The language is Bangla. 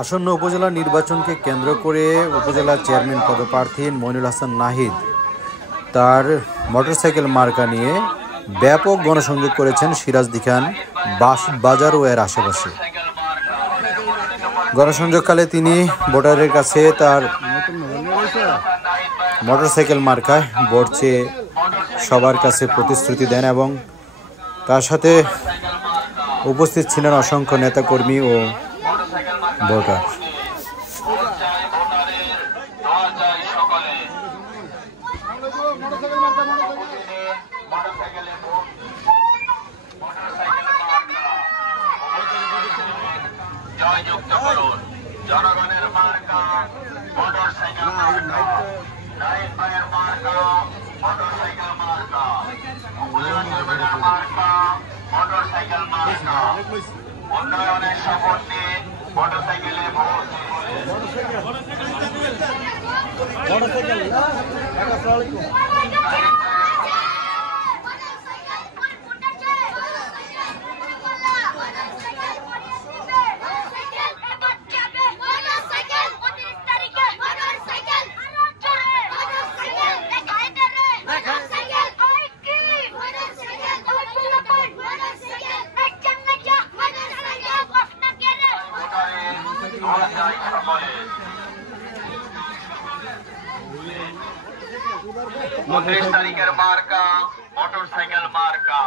আসন্ন উপজেলা নির্বাচনকে কেন্দ্র করে উপজেলা চেয়ারম্যান পদপ্রার্থী মইনুল হাসান নাহিদ তার মোটরসাইকেল মার্কা নিয়ে ব্যাপক গণসংযোগ করেছেন সিরাজদি খান বাজার ও এর আশেপাশে। গণসংযোগকালে তিনি ভোটারের কাছে তার মোটরসাইকেল মার্কায় ভোট চেয়ে সবার কাছে প্রতিশ্রুতি দেন এবং তার সাথে উপস্থিত ছিলেন অসংখ্য নেতাকর্মী ও ভোটার। জয়যুক্ত করুন জনগণের মার্কা মোটরসাইকেল মার্কা, নাহিদ ভাইয়ের মার্কা মোটরসাইকেল মার্কা, চেয়ারম্যানের মার্কা মোটরসাইকেল মার্কা। উন্নয়নের শপথ নিন, মোটরসাইকেলে ভোট উনত্রিশ তারিখের মার্কা মোটরসাইকেল মার্কা।